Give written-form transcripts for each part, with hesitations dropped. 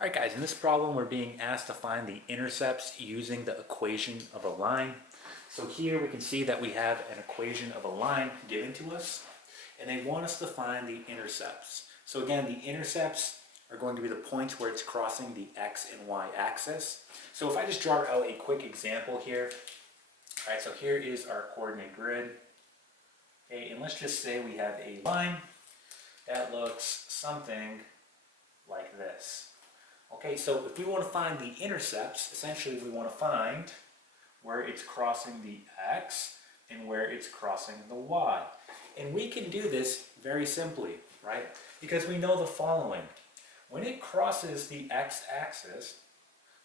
Alright guys, in this problem we're being asked to find the intercepts using the equation of a line. So here we can see that we have an equation of a line given to us, and they want us to find the intercepts. So again, the intercepts are going to be the points where it's crossing the x and y axis. So if I just draw out a quick example here. Alright, so here is our coordinate grid. Okay, and let's just say we have a line that looks something like this. Okay, so if we want to find the intercepts, essentially we want to find where it's crossing the x and where it's crossing the y. And we can do this very simply, right? Because we know the following. When it crosses the x-axis,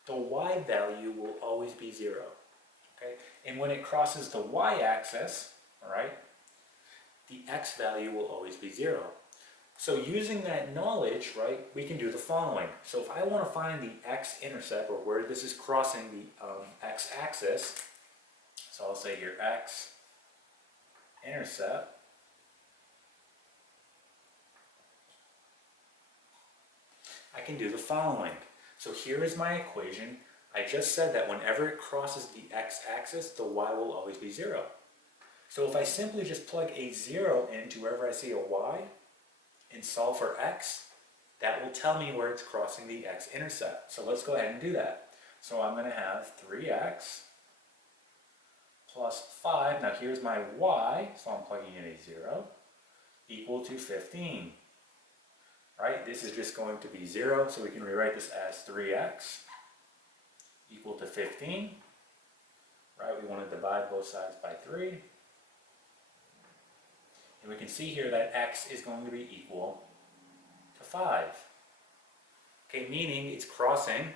the y value will always be 0. Okay? And when it crosses the y-axis, all right, the x value will always be 0. So using that knowledge, right, we can do the following. So if I want to find the x-intercept, or where this is crossing the x-axis, so I'll say here x-intercept, I can do the following. So here is my equation. I just said that whenever it crosses the x-axis, the y will always be 0. So if I simply just plug a 0 into wherever I see a y, and solve for x, that will tell me where it's crossing the x-intercept. So let's go ahead and do that. So I'm going to have 3x plus 5, now here's my y, so I'm plugging in a 0, equal to 15. Right, this is just going to be 0, so we can rewrite this as 3x equal to 15. Right, we want to divide both sides by 3. And we can see here that x is going to be equal to 5. Okay, meaning it's crossing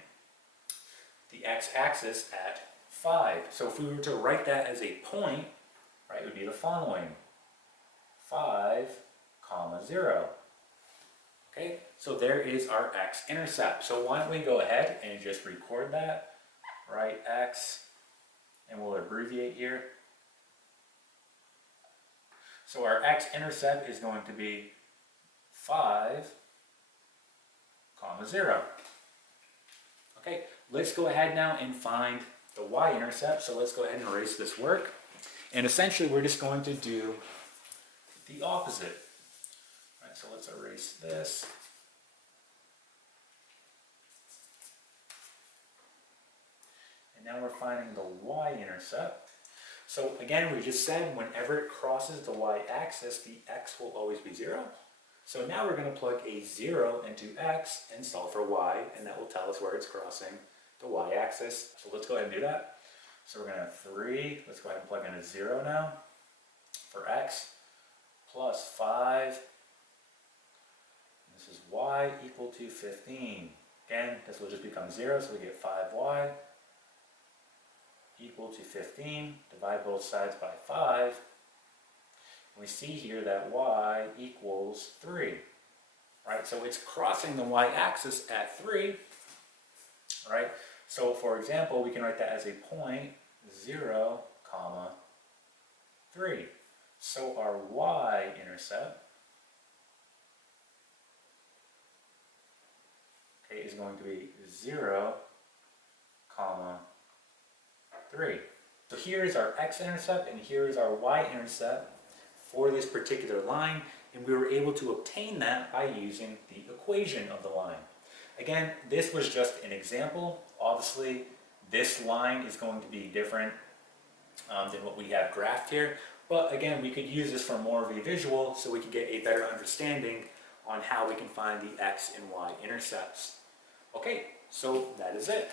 the x-axis at 5. So if we were to write that as a point, right, it would be the following. 5, 0. Okay, so there is our x-intercept. So why don't we go ahead and just record that, right, x, and we'll abbreviate here. So our x-intercept is going to be 5, 0. Okay, let's go ahead now and find the y-intercept. So let's go ahead and erase this work. And essentially we're just going to do the opposite. All right, so let's erase this. And now we're finding the y-intercept. So again, we just said whenever it crosses the y-axis, the x will always be 0. So now we're going to plug a 0 into x and solve for y, and that will tell us where it's crossing the y-axis. So let's go ahead and do that. So we're going to have 3, let's go ahead and plug in a 0 now for x, plus 5, and this is y equal to 15. Again, this will just become 0, so we get 5y equal to 15, divide both sides by 5, we see here that y equals 3, right? So it's crossing the y-axis at 3, right? So for example, we can write that as a point 0, 3. So our y-intercept, okay, is going to be 0, 3. So here is our x-intercept and here is our y-intercept for this particular line, and we were able to obtain that by using the equation of the line. Again, this was just an example. Obviously, this line is going to be different than what we have graphed here, but again, we could use this for more of a visual so we could get a better understanding on how we can find the x and y intercepts. Okay, so that is it.